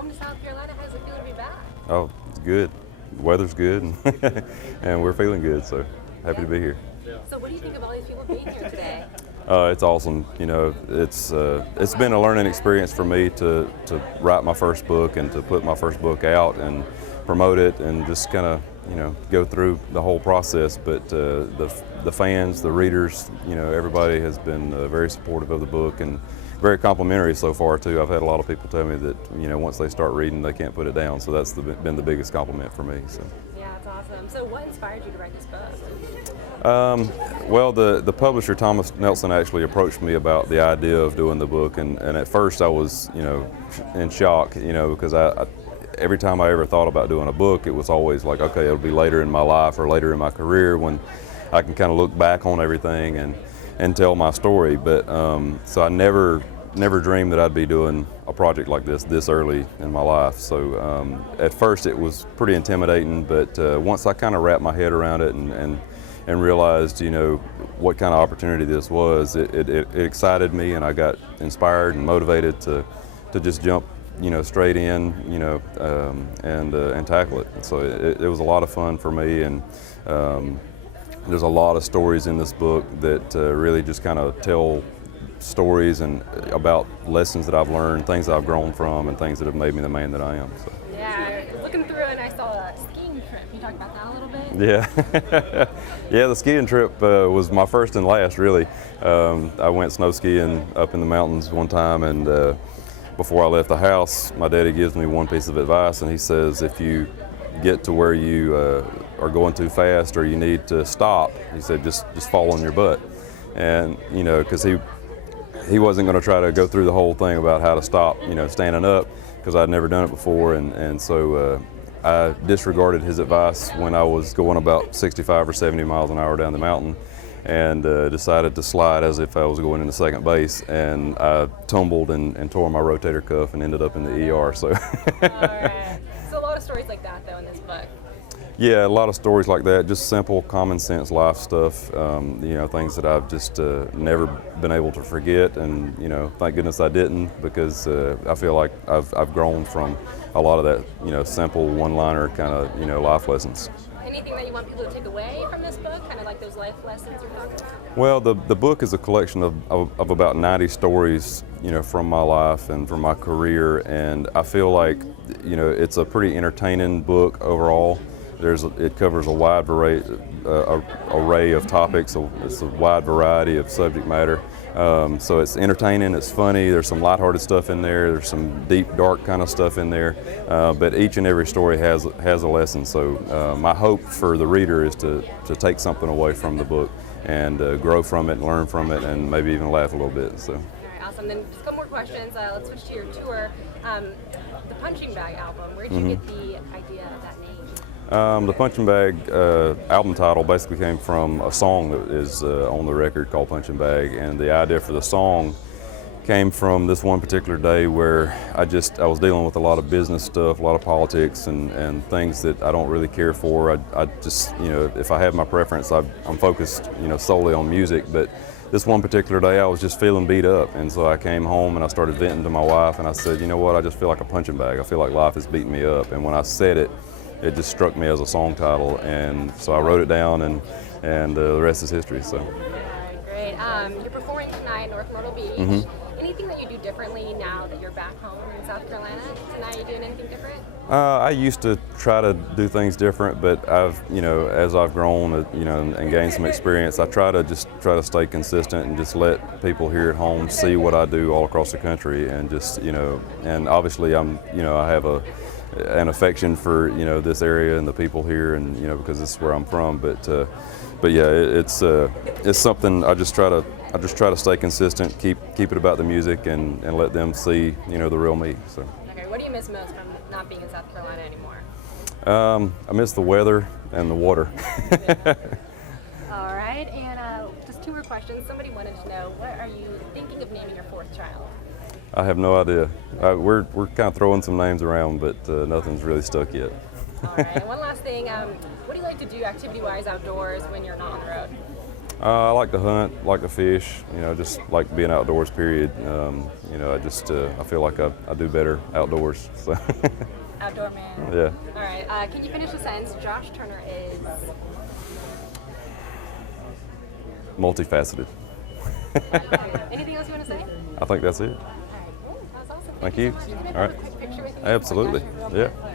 home to South Carolina. How does it feel to be back? Oh, it's good. The weather's good, and we're feeling good, so happy to be here. So what do you think of all these people being here today? It's awesome. You know, it's been a learning experience for me to write my first book and to put my first book out and promote it and just kind of, you know, go through the whole process. But the fans, the readers, you know, everybody has been very supportive of the book and very complimentary so far too. I've had a lot of people tell me that, you know, once they start reading, they can't put it down. So that's been the biggest compliment for me. So. Yeah, it's awesome. So what inspired you to write this book? Well, the publisher, Thomas Nelson, actually approached me about the idea of doing the book, and at first I was, you know, in shock, you know, because every time I ever thought about doing a book, it was always like, okay, it'll be later in my life or later in my career when I can kind of look back on everything and tell my story. But so I never dreamed that I'd be doing a project like this early in my life. So at first it was pretty intimidating, but once I kind of wrapped my head around it and realized, you know, what kind of opportunity this was, it excited me, and I got inspired and motivated to just jump, you know, straight in, you know, and tackle it. So it was a lot of fun for me, and there's a lot of stories in this book that really just kind of tell stories and about lessons that I've learned, things that I've grown from, and things that have made me the man that I am. So. Yeah, looking through and I saw a skiing trip. Can you talk about that a little bit? Yeah, yeah. The skiing trip was my first and last, really. I went snow skiing up in the mountains one time, and before I left the house, my daddy gives me one piece of advice, and he says, if you get to where you are going too fast or you need to stop, he said, just fall on your butt. And you know, because he wasn't going to try to go through the whole thing about how to stop, you know, standing up, because I'd never done it before, and so I disregarded his advice when I was going about 65 or 70 miles an hour down the mountain, and decided to slide as if I was going into second base, and I tumbled and tore my rotator cuff and ended up in the ER. So. All right. So a lot of stories like that though in this book. Yeah, a lot of stories like that, just simple, common sense life stuff, you know, things that I've just never been able to forget, and, you know, thank goodness I didn't, because I feel like I've grown from a lot of that, you know, simple one-liner kind of, you know, life lessons. Anything that you want people to take away from this book, kind of like those life lessons you're talking about? Well, the book is a collection of about 90 stories, you know, from my life and from my career, and I feel like, you know, it's a pretty entertaining book overall. It covers a wide array of topics. It's a wide variety of subject matter. So it's entertaining, it's funny, there's some lighthearted stuff in there, there's some deep, dark kind of stuff in there, but each and every story has a lesson. So my hope for the reader is to take something away from the book and grow from it, and learn from it, and maybe even laugh a little bit. So. All right, awesome. Then just a couple more questions. Let's switch to your tour. The Punching Bag album, where did you get the idea of that name? The Punching Bag album title basically came from a song that is on the record called Punching Bag, and the idea for the song came from this one particular day where I was dealing with a lot of business stuff, a lot of politics, and things that I don't really care for. I just, you know, if I have my preference, I'm focused, you know, solely on music, but this one particular day I was just feeling beat up, and so I came home and I started venting to my wife, and I said, you know what, I just feel like a punching bag. I feel like life is beating me up, and when I said it, it just struck me as a song title, and so I wrote it down, and the rest is history. So. All right, great. You're performing tonight in North Myrtle Beach. Mm-hmm. Anything that you do differently now that you're back home in South Carolina? Tonight, you doing anything different? I used to try to do things different, but you know, as I've grown, you know, and gained some experience, I try to stay consistent and just let people here at home see what I do all across the country, and just, you know, and obviously I have an affection for, you know, this area and the people here, and, you know, because this is where I'm from. But yeah, it's something I just try to stay consistent, keep it about the music, and let them see, you know, the real me. So. Okay, what do you miss most from not being in South Carolina anymore? I miss the weather and the water. All right, and just two more questions. Somebody wanted to know, what are you thinking of naming your fourth child? I have no idea. We're kind of throwing some names around, but nothing's really stuck yet. All right, and one last thing. What do you like to do activity-wise outdoors when you're not on the road? I like to hunt, like to fish, just like being outdoors, period. I feel like I do better outdoors. So, Outdoor man. yeah. All right. Can you finish the sentence? Josh Turner is. Multifaceted. Anything else you want to say? I think that's it. All right. That was awesome. Thank you. So much. Can I All have right. a quick picture with you? Absolutely. Josh, real quick? Yeah.